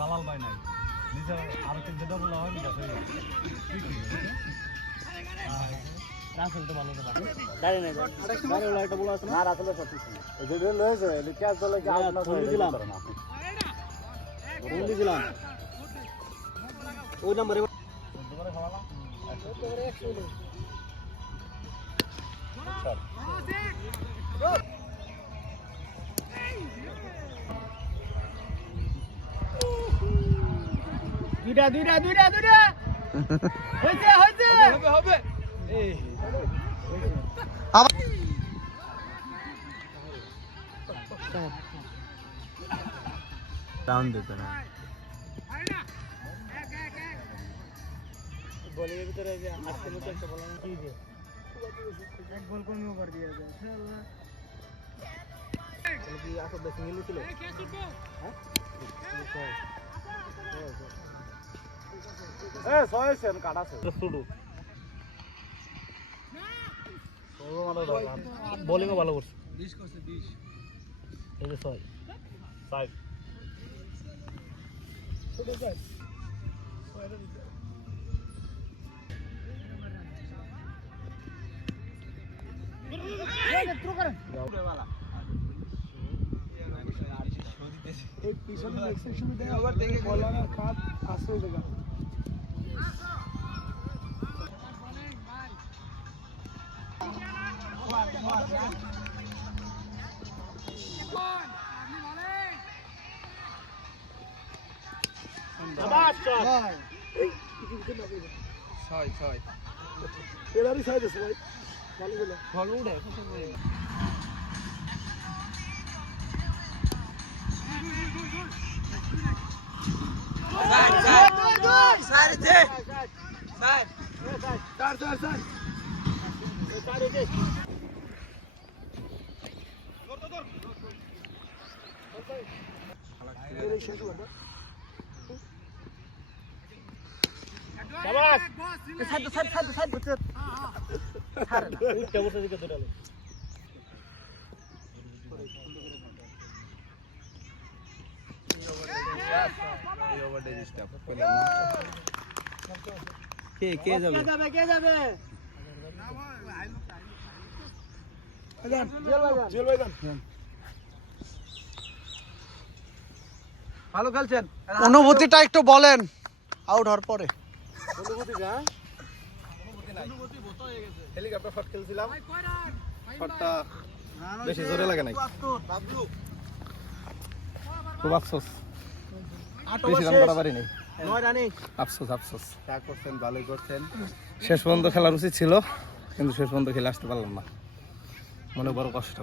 দালাল ভাই নাই নিজে আরো তিনটে ডবল হয় রাসেল তো ভালো না গাড়ি নাই গাড়ি হলো একটা বড় আছে না রাসেল সব কিছু এই যে লয়েছে এই ক্যাচ চলে কি আউট না করে দিলাম ফোন দিলাম ওই নম্বরে দুবারে খাওয়ালাম দুবারে 100 দুইটা হইছে হবে এই ডাউন দিতে না বলের ভিতরে যে আজকে মতো একটা বলা কি যে এক গোল কমিও করে দিয়ে যায় ইনশাআল্লাহ কি আসলে বেশি মিল ছিল হ্যাঁ সয়েছেন কাটাছে শুরু বোলিংও ভালো করছে 20 করছে 20 এই যে 6 5 ছোট যায় 6 এর থ্রো করেন एक पीछे में एक सेक्शन में देगा ओवर देंगे बॉलर का काट आसे हो जाएगा शाबाश ছয় এরারই সাইজ আছে ভাই ভালো গুলো ভালো উঠে কে যাবে ভালো খেলছেন অনুভূতিটা একটু বলেন আউট হওয়ার পরে হেলিকপ্টার শট খেলছিলাম শটটা বেশি জোরে লাগে নাই খুব আফসোস বেশি রান করা পারি নাই আফসোস যা করছেন ভালোই করছেন শেষ পর্যন্ত খেলার উচিত ছিল কিন্তু শেষ পর্যন্ত খেলে আসতে পারলাম না মনে বড় কষ্ট